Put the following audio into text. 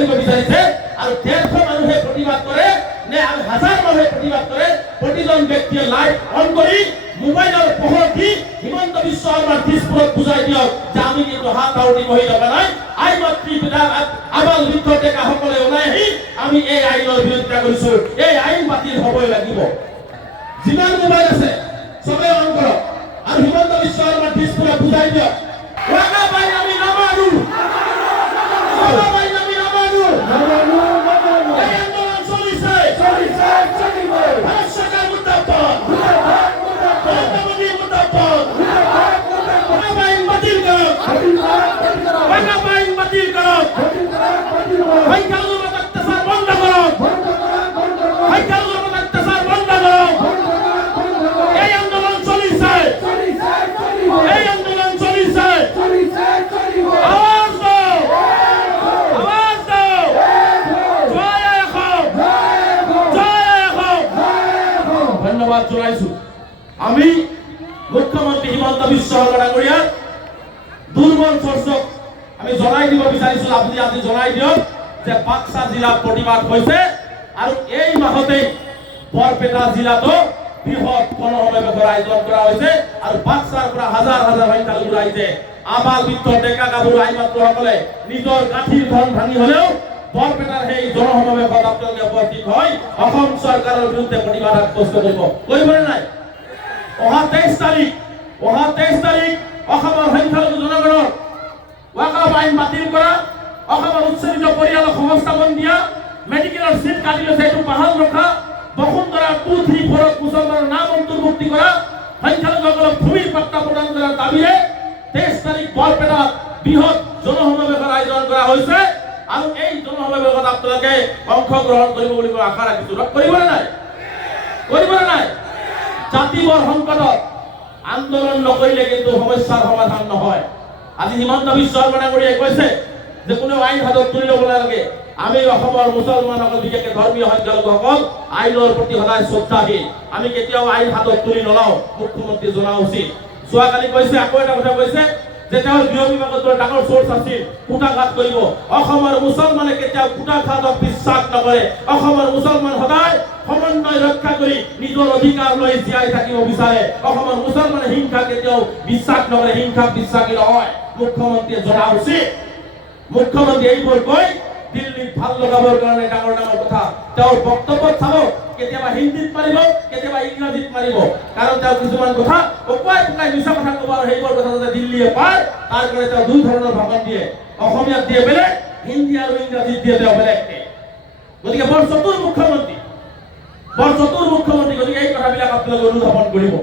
কৰিব বিচাৰিছে আৰু 150 মানুহে প্ৰতিবাদ কৰে নে আৰু 1000 মানুহে প্ৰতিবাদ কৰে প্ৰতিজন ব্যক্তিয়ে লাইট অন কৰি মোবাইলৰ পোহৰ দি হিমন্ত বিশ্ব শৰ্মাৰ দিশপুৰত বুজাই দিয়ক যে আমি কিন্তু হাত আউৰি বহি থকা নাই আই মাতৃ পিতা আবাল বৃদ্ধ ডেকাসকলে ওলাই আহি আমি এই আইনৰ বিৰোধিতা কৰিছো এই আইন বাতিল হ'বই লাগিব যিমান মোবাইল আছে সবে অন কৰক আৰু হিমন্ত বিশ্ব শৰ্মাৰ দিশপুৰত বুজাই দিয়ক ওয়াকা ভাই আমি নামানো ওয়াকা ভাই আমি নামানো এই আন্দোলন চলিছে চলিব ভারত সরকার মুর্দাবাদ ধন্যবাদ জনাইছো আমি মুখ্যমন্ত্রী হিমন্ত বিশ্ব শর্মা ডাঙৰীয়াৰ দুৰ্বল চৰ্চক আমি জনাই দিব বিচাৰিছো আপুনি আজি জনাই দিয়ক যে বাক্সা জিলাত প্ৰতিবাদ হৈছে আৰু এই মাহতে বৰপেটা জিলাতো বৃহৎ গণসমাৱেশৰ আয়োজন কৰা হৈছে আৰু বাক্সাৰ পৰা হাজাৰ হাজাৰ সংখ্যালঘু ৰাইজে আবাল বৃদ্ধ ডেকা গাভৰু আইমাত্ৰসকলে নিজৰ গাঁঠিৰ ধন ভাঙি হলেও বৰপেটাৰ সেই জনসমাৱেশত আপোনালোকে উপস্থিত হৈ অসম চৰকাৰৰ বিৰুদ্ধে প্ৰতিবাদ সাব্যস্ত কৰিবনে নাই অহা 23 তাৰিখ অসমৰ সংখ্যালঘু জনগণৰ ওয়াকফ আইন বাতিল কৰা অসমৰ উচ্চনীত পৰিয়ালক সংস্থাপন দিয়া মেডিকেলৰ সিট কাটি লৈছে এইটো বাহাল ৰখা বসুন্ধৰা 234ত মুছলমানৰ নাম অন্তৰ্ভুক্তি কৰা সংখ্যালঘুসকলক ভূমিৰ পট্টা প্ৰদান কৰাৰ দাবীৰে 23 তাৰিখ বৰপেটাত বৃহৎ জনসমাৱেশৰ আয়োজন কৰা হৈছে আৰু এই জনসমাৱেশত আপোনালোকে অংশগ্ৰহণ কৰিব বুলি মই আশা ৰাখিছো কৰিবনে নাই জাতিবৰ সংকটত আন্দোলন নকৰিলে কিন্তু সমস্যাৰ সমাধান নহয় আজি হিমন্ত বিশ্ব শৰ্মা ডাঙৰীয়াই কৈছে যে কোনো আইন হাতত তুলি ল'ব নালাগে আমি অসমৰ মুছলমানসকল বিশেষকৈ ধৰ্মীয় সংখ্যালঘুসকল আইনৰ প্ৰতি সদায় শ্ৰদ্ধাশীল আমি কেতিয়াও আইন হাতত তুলি নলওঁ মুখ্যমন্ত্ৰী জনা উচিত যোৱাকালি কৈছে আকৌ এটা কথা কৈছে যে তেওঁৰ গৃহ বিভাগত ডাঙৰ চোৰ্চ আছিল কুটাঘাত কৰিব অসমৰ মুছলমানে কেতিয়াও কুটাঘাতক বিশ্বাস নকৰে অসমৰ মুছলমান সদায় সমন্বয় ৰক্ষা কৰি নিজৰ অধিকাৰ লৈ জীয়াই থাকিব বিচাৰে অসমৰ মুছলমানে হিংসা কেতিয়াও বিশ্বাস নকৰে হিংসা বিশ্বাসী নহয় মুখ্যমন্ত্ৰীয়ে জনা উচিত মুখ্যমন্ত্ৰী এইবোৰ কৈ দিল্লীত ভাল লগাবৰ কাৰণে ডাঙৰ ডাঙৰ কথা তেওঁৰ বক্তব্যত চাব কেতিয়াবা হিন্দীত মাৰিব কেতিয়াবা ইংৰাজীত মাৰিব কাৰণ তেওঁ কিছুমান কথা অকুৱাই পুকাই মিছা কথা ক'ব আৰু সেইবোৰ কথা যাতে দিল্লীয়ে পায় তাৰ কাৰণে তেওঁ দুই ধৰণৰ ভাষণ দিয়ে অসমীয়াত দিয়ে বেলেগ হিন্দী আৰু ইংৰাজীত দিয়ে তেওঁ বেলেগকে গতিকে বৰ চতুৰ মুখ্যমন্ত্ৰী গতিকে এই কথাবিলাক আপোনালোকে অনুধাৱন কৰিব